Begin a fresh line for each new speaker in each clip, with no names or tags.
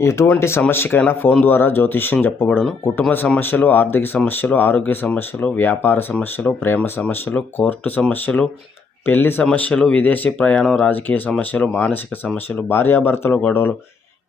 ఎటువంటి సమస్యకైనా ఫోన్ ద్వారా జ్యోతిష్యం చెప్పబడును. కుటుంబ సమస్యలు ఆర్థిక సమస్యలు ఆరోగ్య సమస్యలు వ్యాపార సమస్యలు ప్రేమ సమస్యలు కోర్టు సమస్యలు పెళ్ళి సమస్యలు విదేశీ ప్రయాణం రాజకీయ సమస్యలు మానసిక సమస్యలు భార్యాభర్తల గొడవలు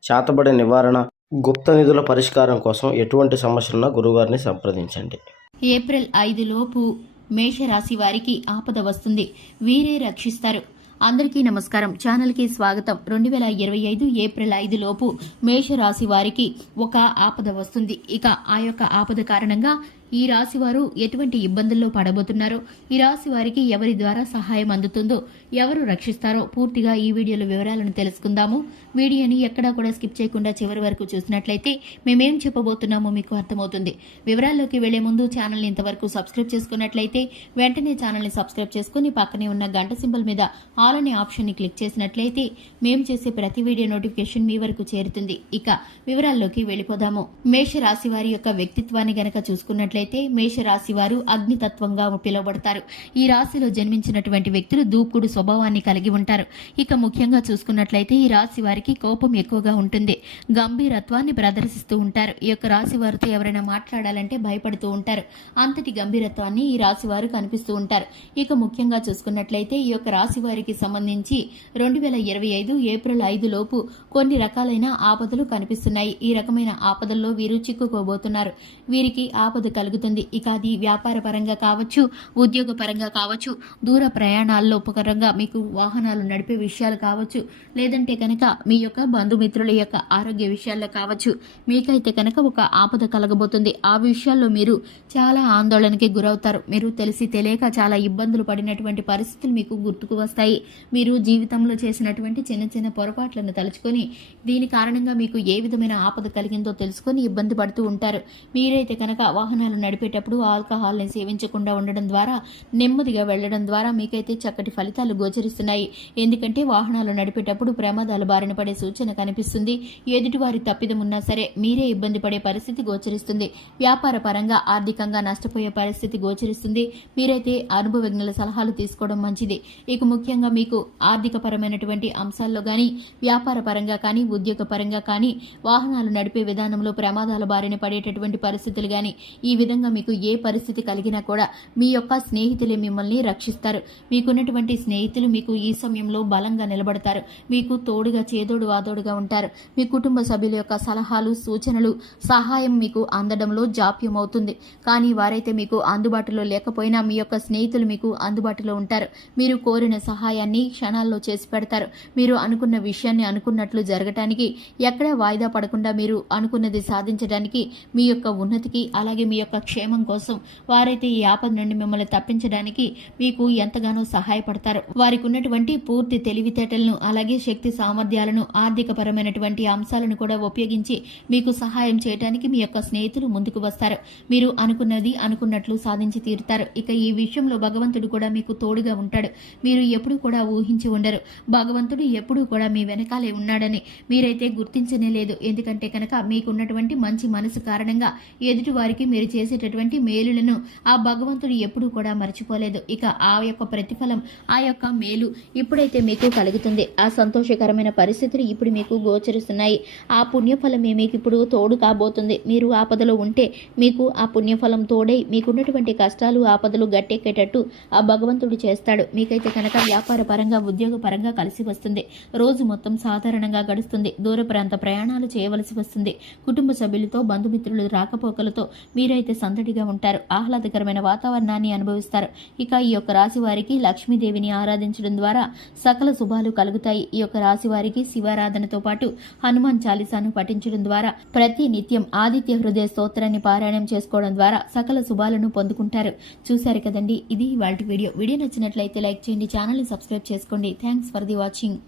చేతబడి నివారణ గుప్త నిధుల పరిష్కారం కోసం ఎటువంటి సమస్యలున్నా గురుగారిని సంప్రదించండి.
ఏప్రిల్ ఐదు లోపు మేషరాశి వారికి ఆపద వస్తుంది. వీరే రక్షిస్తారు. అందరికీ నమస్కారం. ఛానల్కి స్వాగతం. రెండు వేల ఇరవై ఐదు ఏప్రిల్ ఐదు లోపు మేషరాశి వారికి ఒక ఆపద వస్తుంది. ఇక ఆ యొక్క ఆపద కారణంగా ఈ రాశి వారు ఎటువంటి ఇబ్బందుల్లో పడబోతున్నారో ఈ రాశి వారికి ఎవరి ద్వారా సహాయం అందుతుందో ఎవరు రక్షిస్తారో పూర్తిగా ఈ వీడియోలో వివరాలను తెలుసుకుందాము. వీడియోని ఎక్కడా కూడా స్కిప్ చేయకుండా చివరి వరకు చూసినట్లయితే మేమేం చెప్పబోతున్నామో మీకు అర్థమవుతుంది. వివరాల్లోకి వెళ్ళే ముందు ఛానల్ని ఇంతవరకు సబ్స్క్రైబ్ చేసుకున్నట్లయితే వెంటనే ఛానల్ని సబ్స్క్రైబ్ చేసుకుని పక్కనే ఉన్న గంట సింబల్ మీద ఆల్ అనే ఆప్షన్ని క్లిక్ చేసినట్లయితే మేము చేసే ప్రతి వీడియో నోటిఫికేషన్ మీ వరకు చేరుతుంది. ఇక వివరాల్లోకి వెళ్ళిపోదాము. మేష రాశి వారి యొక్క వ్యక్తిత్వాన్ని గనక చూసుకున్నట్లయితే మేష రాశి వారు అగ్నితత్వంగా పిలువబడతారు ఈ రాశిలో జన్మించినటువంటి వ్యక్తులు దూకుడు స్వభావాన్ని కలిగి ఉంటారు. ఇక ముఖ్యంగా చూసుకున్నట్లయితే ఈ రాశి వారికి కోపం ఎక్కువగా ఉంటుంది. గంభీరత్వాన్ని ప్రదర్శిస్తూ ఉంటారు. ఈ యొక్క రాశి వారితో ఎవరైనా మాట్లాడాలంటే భయపడుతూ ఉంటారు. అంతటి గంభీరత్వాన్ని ఈ రాశి వారు కనిపిస్తూ ఉంటారు. ఇక ముఖ్యంగా చూసుకున్నట్లయితే ఈ యొక్క రాశి వారికి సంబంధించి రెండు వేల ఇరవై ఐదు ఏప్రిల్ ఐదు లోపు కొన్ని రకాలైన ఆపదలు కనిపిస్తున్నాయి. ఈ రకమైన ఆపదల్లో వీరు చిక్కుకోబోతున్నారు వీరికి ఆపద కలుగుతుంది. ఇక అది వ్యాపార పరంగా కావచ్చు ఉద్యోగ పరంగా కావచ్చు దూర ప్రయాణాల్లో ఉపకరంగా మీకు వాహనాలు నడిపే విషయాలు కావచ్చు లేదంటే కనుక మీ యొక్క బంధుమిత్రుల యొక్క ఆరోగ్య విషయాల్లో కావచ్చు మీకైతే కనుక ఒక ఆపద కలగబోతుంది. ఆ విషయాల్లో మీరు చాలా ఆందోళనకి గురవుతారు. మీరు తెలిసి తెలియక చాలా ఇబ్బందులు పడినటువంటి పరిస్థితులు మీకు గుర్తుకు వస్తాయి. మీరు జీవితంలో చేసినటువంటి చిన్న చిన్న పొరపాట్లను తలుచుకొని దీని కారణంగా మీకు ఏ విధమైన ఆపద కలిగిందో తెలుసుకొని ఇబ్బంది పడుతూ ఉంటారు. మీరైతే కనుక వాహనాలు నడిపేటప్పుడు ఆల్కహాల్ని సేవించకుండా ఉండడం ద్వారా నెమ్మదిగా వెళ్ళడం ద్వారా మీకైతే చక్కటి ఫలితాలు గోచరిస్తున్నాయి. ఎందుకంటే వాహనాలు నడిపేటప్పుడు ప్రమాదాలు బారిన పడే సూచన కనిపిస్తుంది. ఎదుటివారి తప్పిదం ఉన్నా సరే మీరే ఇబ్బంది పడే పరిస్థితి గోచరిస్తుంది. వ్యాపార పరంగా ఆర్థికంగా నష్టపోయే పరిస్థితి గోచరిస్తుంది. మీరైతే అనుభవజ్ఞుల సలహాలు తీసుకోవడం మంచిది. ఇక ముఖ్యంగా మీకు ఆర్థిక పరమైనటువంటి అంశాల్లో కానీ వ్యాపార పరంగా కానీ ఉద్యోగ పరంగా కానీ వాహనాలు నడిపే విధానంలో ప్రమాదాల బారిన పడేటటువంటి పరిస్థితులు కానీ ఈ విధంగా మీకు ఏ పరిస్థితి కలిగినా కూడా మీ యొక్క స్నేహితులే మిమ్మల్ని రక్షిస్తారు. మీకున్నటువంటి స్నేహితులు మీకు ఈ సమయంలో బలంగా నిలబడతారు. మీకు తోడుగా చేదోడు వాదోడుగా ఉంటారు. మీ కుటుంబ సభ్యుల యొక్క సలహాలు సూచనలు సహాయం మీకు అందడంలో జాప్యం అవుతుంది కానీ వారైతే మీకు అందుబాటులో లేకపోయినా మీ యొక్క స్నేహితులు మీకు అందుబాటులో ఉంటారు. మీరు కోరిన సహాయాన్ని క్షణాల్లో చేసి పెడతారు. మీరు అనుకున్న విషయాన్ని అనుకున్నట్లు జరగటానికి ఎక్కడా వాయిదా పడకుండా మీరు అనుకున్నది సాధించడానికి మీ యొక్క ఉన్నతికి అలాగే మీ యొక్క క్షేమం కోసం వారైతే ఈ ఆపద నుండి మిమ్మల్ని తప్పించడానికి మీకు ఎంతగానో సహాయపడతారు. వారికి ఉన్నటువంటి పూర్తి తెలివితేటలను అలాగే శక్తి సామర్థ్యాలను ఆర్థిక పరమైనటువంటి అంశాలను కూడా ఉపయోగించి మీకు సహాయం చేయడానికి మీ యొక్క స్నేహితులు ముందుకు వస్తారు. మీరు అనుకున్నది అనుకున్నట్లు సాధించి తీరుతారు. ఇక ఈ విషయంలో భగవంతుడు కూడా మీకు తోడుగా ఉంటాడు. మీరు ఎప్పుడూ కూడా ఊహించి ఉండరు. భగవంతుడు ఎప్పుడూ కూడా మీ వెనకాలే ఉన్నాడని మీరైతే గుర్తించనే లేదు. ఎందుకంటే కనుక మీకున్నటువంటి మంచి మనసు కారణంగా ఎదుటి వారికి మీరు చేసేటటువంటి మేలులను ఆ భగవంతుడు ఎప్పుడూ కూడా మర్చిపోలేదు. ఇక ఆ యొక్క ప్రతిఫలం ఆ యొక్క మేలు ఇప్పుడైతే మీకు కలుగుతుంది. ఆ సంతోషకరమైన పరిస్థితులు ఇప్పుడు మీకు గోచరిస్తున్నాయి. ఆ పుణ్యఫలమే మీకు ఇప్పుడు తోడు కాబోతుంది. మీరు ఆపదలో ఉంటే మీకు ఆ పుణ్యఫలం తోడై మీకున్నటువంటి కష్టాలు ఆపదలు గట్టెక్కేటట్టు ఆ భగవంతుడు చేస్తాడు. మీకైతే కనుక వ్యాపార పరంగా ఉద్యోగ పరంగా కలిసి వస్తుంది. రోజు మొత్తం సాధారణంగా గడుస్తుంది. దూర ప్రాంత ప్రయాణాలు చేయవలసి వస్తుంది. కుటుంబ సభ్యులతో బంధుమిత్రులు రాకపోకలతో మీరైతే సందడిగా ఉంటారు. ఆహ్లాదకరమైన వాతావరణాన్ని అనుభవిస్తారు. ఇక ఈ యొక్క రాశి వారికి లక్ష్మీదేవిని ఆరాధించడం ద్వారా సకల శుభాలు కలుగుతాయి. ఈ యొక్క రాశి వారికి శివారాధనతో పాటు హనుమాన్ చాలీసాను పఠించడం ద్వారా ప్రతి నిత్యం ఆదిత్య హృదయ స్తోత్రాన్ని పారాయణం చేసుకోవడం ద్వారా సకల శుభాలను పొందుకుంటారు. చూశారు కదండి? ఇది వాళ్ళ వీడియో. వీడియో నచ్చినట్లయితే లైక్ చేయండి. ఛానల్ని సబ్స్క్రైబ్ చేసుకోండి. Thanks for the watching.